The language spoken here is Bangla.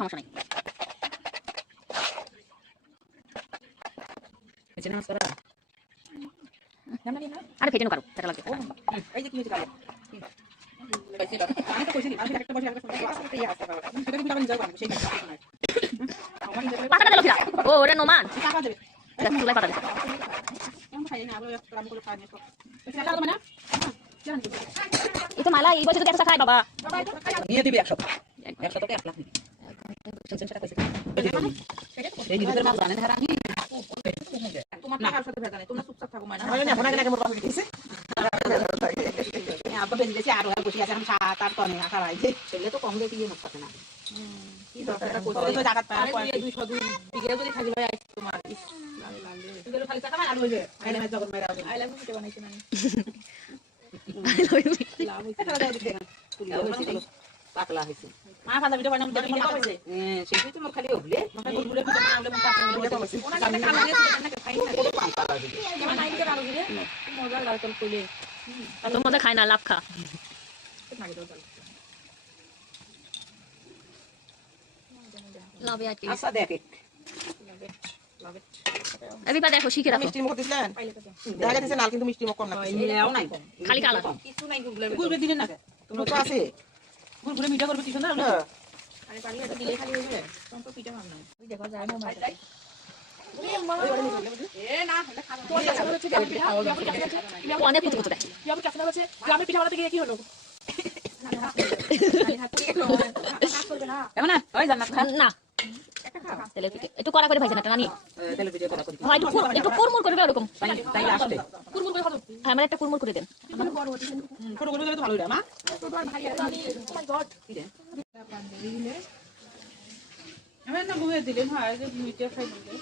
সমস্যা নাই আরে ফেটে নো কারো সেটা লাগবে এই যে কি হয়েছে আমি তো কইছি আমি একটা বসে একটা শুনতে আসতে পারবো সেটা কিন্তু আমি যাবো সেই পাতাটা দিল ফিরা ও ওরে নোমান টাকা দেবে এটা চুলাই পাতা দিছে আমি খাই না আবার আমি করে খাই না সেটা লাগবে না এই তো মালা এই বছর তো এত খায় বাবা নিয়ে দিবি 100 100 টাকা 1 লাখ এই নিজেদের মাল জানেন হারানি তোমার টাকার সাথে ভেজা নেই তোমরা চুপচাপ থাকো মানে না মনে আগে মোর বাবা দিছে আব্বা বেজে দিয়েছে আর বসে আছে আমি 7-8 টনে আটা রাইছে সেগুলো তো কম দিয়ে মুখ পাতে না কি দরকারটা কোথায় তো জায়গা পায় 200 বিঘা যদি খালি ভাই তোমার এগুলো খালি টাকা আর হইছে আইলে মে জগন মেরা আই লাভ ইউ বানাইছে না লাভ হইছে টাকা দাও দিতে পাকলা হইছে মা ফাদা ভিডিও বানাম দেখি মা হইছে সেই তো মোর খালি ওগলে মাথা গুলগুলে তো না ওগলে মন পাছে ওনা কানে খানা দিয়ে না খাই না কোনো পাম পাতা দিলে কেমন নাই দিতে পারো দিলে মজা লাল তল কইলে এত মজা খায় না লাভ খা লাভ ইয়ার আচ্ছা দেখ এবি পা দেখো শিখে রাখো মিষ্টি মুখ দিছেন দেখা দিছে নাল কিন্তু মিষ্টি মুখ কম না এও নাই খালি কালা কিছু নাই গুলগুলে দিলেন না তোমরা তো আছে গুলগুলে মিঠা করবে কি সুন্দর হলো আরে পানি এটা দিলে খালি হয়ে যাবে তখন তো পিঠা ভাবনা ওই দেখো যায় না মাই এ না এটা খাওয়া তো আছে হচ্ছে পিঠা অনেক কিছু করতে দেয় আমি কাছে হচ্ছে গ্রামে পিঠা বানাতে গিয়ে কি হলো এমন না ওই জান্নাত খান না তেলে পিঠে একটু কড়া করে ভাইছেন একটা নানি তেলে পিঠা করা করি হয় একটু কুরমুর করবে এরকম তাই আসলে কুরমুর করে খাবো হ্যাঁ আমার একটা কুরমুর করে দেন ছোট করে দিলে তো ভালো হইরা মা ছোট আর ভাই একটা আমি ও মাই গড এমন না গুয়ে দিলেন হয় যে মিঠা খাই দিলে